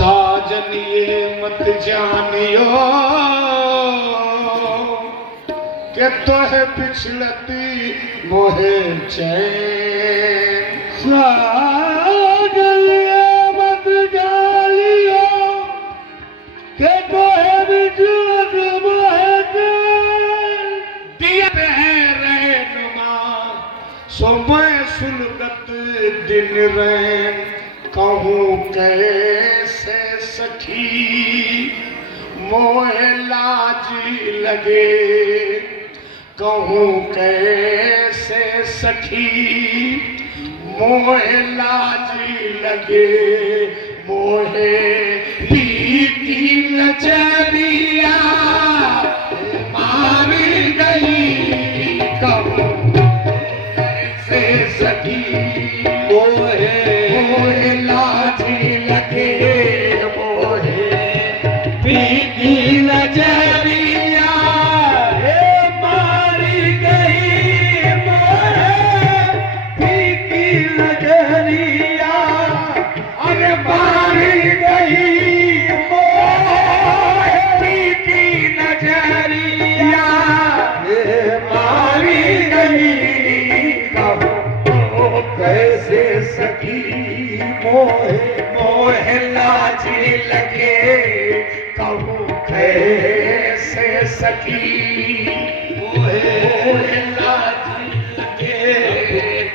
साजन ये मत जानियो के तोहे पिछलती मोहे चैन। साजन ये मत जानियो के तोहे पिछलती मोहे चैन। दियत है रहनुमा सो मैं सुलगत दिन रैन। कहूँ कैसे सखी मोहे लाज लगे। कहूँ कैसे सखी मोहे लाज लगे। मोहे पीती नजरिया मारी गई। कहूँ कैसे सखी मोहे लाज लगे। मोहे पीती नजरिया मारी गई। मोहे पीती नजरिया अरे मारी गई। मोहे पीती नजरिया मारी गई। कहूँ कैसे सखी मोहे लाज लगे। कहूँ कैसे सखी मोहे लाज लगे।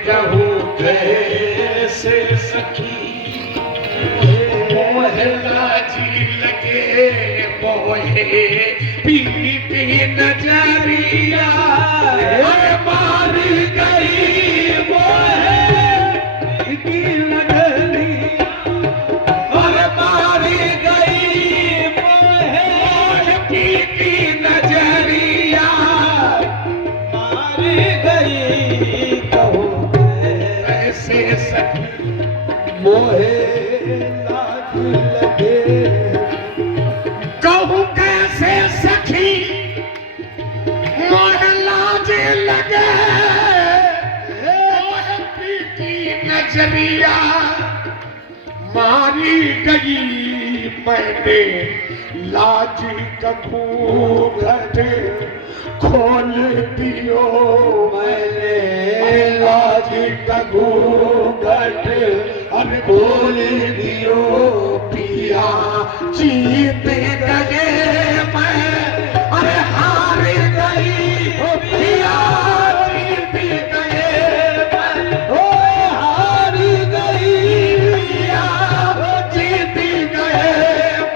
कहूँ कैसे सखी मोहे लाज लगे। मोहे पीती नजरिया मारी गई। मोहे पीती नजरिया अरे मारी गई। मोहे पीती नजरिया मारी गई। कहूँ कैसे सखी मोहे लाज लगे। कहूँ कैसे सखी मोहे लाज लगे। मोहे पीती नजरिया मारी गई। मैंने लाज का घूंघट खोल दियो। मैंने लाज का घूंघट अरे खोल दियो। पिया जीत गए मैं अरे हार गई। ओ पिया जीत गए मैं ओ हार गई। पिया जीत गए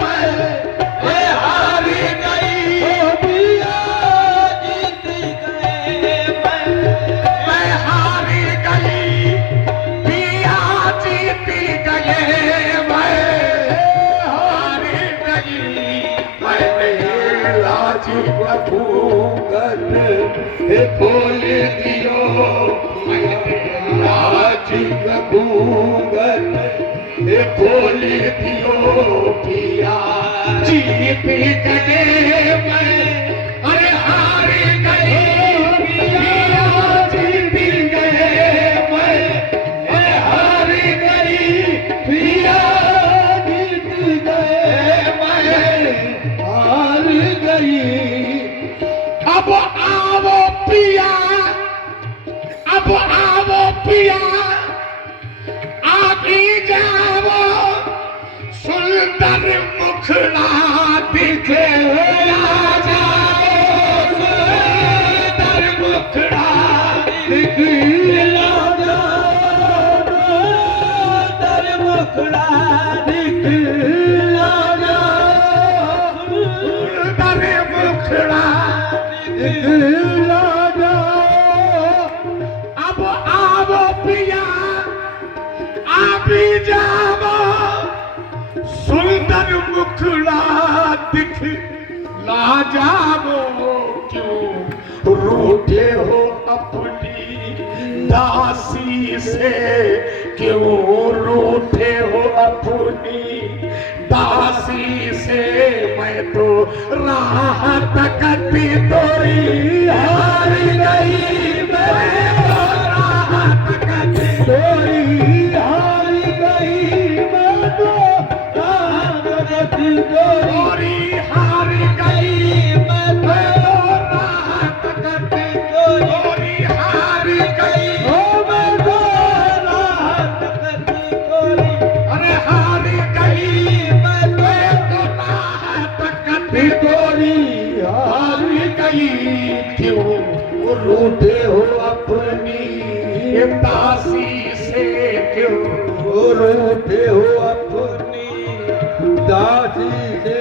मैं हार गई। ओ पिया जीत गए मैं हार गई। पिया जीत गए मैं हार गई। मैंने लाज का घूंघट खोल दियो। मैंने लाज का घूंघट खोल दियो। पिया जीत गए मैं अरे हार गई। पिया जीत गए मैं हार गई। पिया जीत गए मैं हार गई। अब आओ पिया अब आओ पिया आगे जाओ। सुंदर मुखड़ा दिखे सुंदर मुखड़ा दिखला दर मुखड़ा दिखला सुंदर मुखड़ा दिखला अब आओ पिया आगे जाओ। सुंदर मुखड़ा दिख ला जाओ। क्यों रूठे हो अपनी दासी से। क्यों रूठे हो अपनी दासी से। मैं तो राह तकती तोरी हार गई। मैं तो राह तकती तोरी हार गई। मैं तो राह गोरी हार गई मैं तो राहत करती गोरी हार गई मैं तो राहत करती गोरी अरे हार गई मैं तो राहत करती गोरी हार गई क्यों रूठे हो अपनी दासी से क्यों रूठे हो अपनी दासी से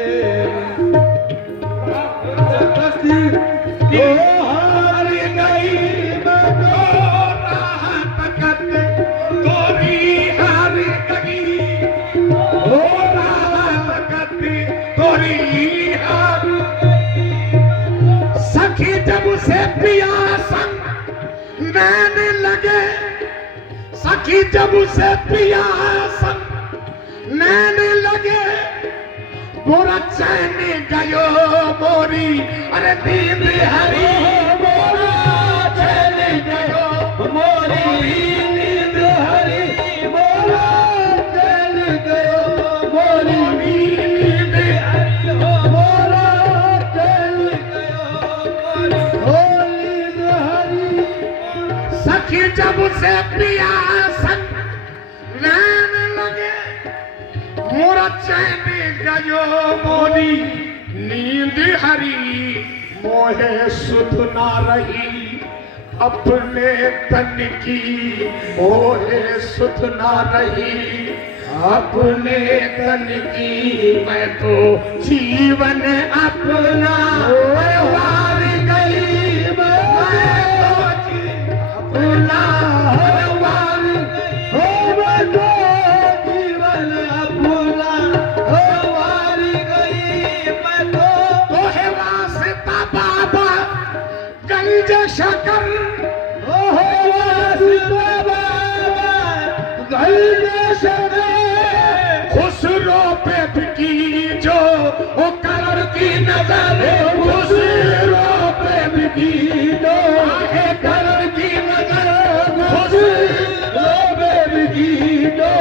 हार गई मैं तो राहत करती गोरी हार गई हो राहत करती गोरी हार सखी जब से पिया संग नैन लगे सखी जब से पिया संग नैन लगे मोरा चैन गयो मोरी अरे नींद हरी मोरा चैन गयो मोरी नींद हरी मोरा चल गयो मोरी नींद हरी हो मोरा चल गयो मोरी हरी सखी जब से पिया संग नैन लगे मोरा चैन गयो मोरी नींद हरी मोहे सुध ना रही अपने तन की मोहे सुध ना रही अपने तन की मैं तो जीवन अपना वार गई मैं तो अपना वार हो बनो जीवन अपना हो वार गई मैं तो तोहे वास्ता बाबा गंज शकर हो वास्ता बाबा गल शरे खुसरो पे बिकी जो ओ कलर की नजर खुसरो पे बिकी जो आहे कलर की नजर खुसरो पे बिकी जो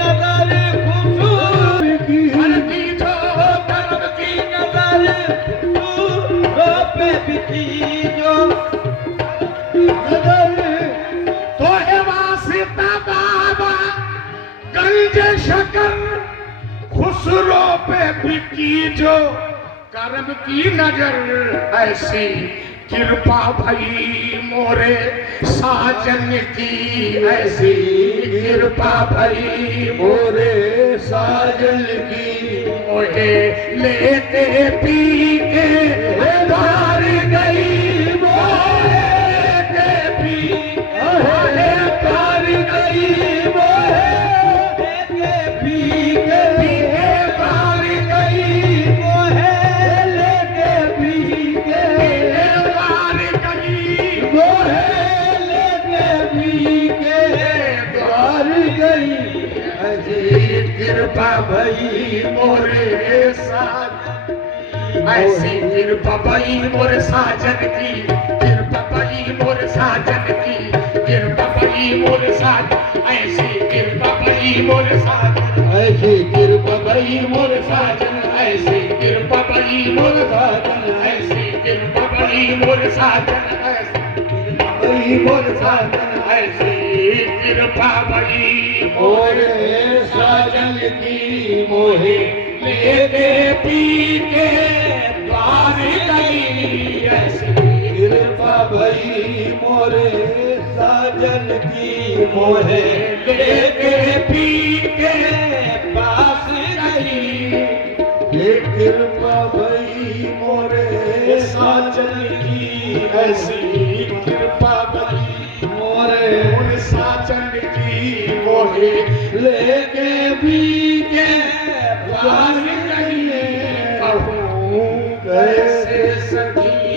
नजर खुशबू की हल्दी जो कलर की नजर पे बिकी जो तोहे वास्ता बाबा गंज शकर खुसरो पे बिकी जो करम की नजर ऐसी कृपा भई मोरे साजन की ऐसी कृपा भई मोरे साजन की मोहे लेते पी के बाहर गई मोहे लेते पी मोहे पार गई मोहे के पी के पीके पार गई मोहे लेके पी के पीके पार गई मोहे लेके पी के बाहर गई ऐसी कृपा भई मोरे साथ ऐसी कृपा भई मोरे साजन की कृपा भई मोरे साजन की कृपा भई मोरे साजन ऐसी कृपा भई मोरे साजन ऐसी कृपा भई मोरे साजन ऐसी कृपा भई मोरे साजन ऐसी कृपा भई मोरे साजन ऐसी मोरे साजन ऐसी कृपा भई मोरे साजन की मोहे लेते पी के द्वार गई ऐसी कृपा भई मोरे साजन की मोहे लेते पी के पास गई ये कृपा भई मोरे साजन की ऐसी कृपा भई मोरे मोर साजन की मोहे लेके पी के द्वार गई कहूँ कैसे सखी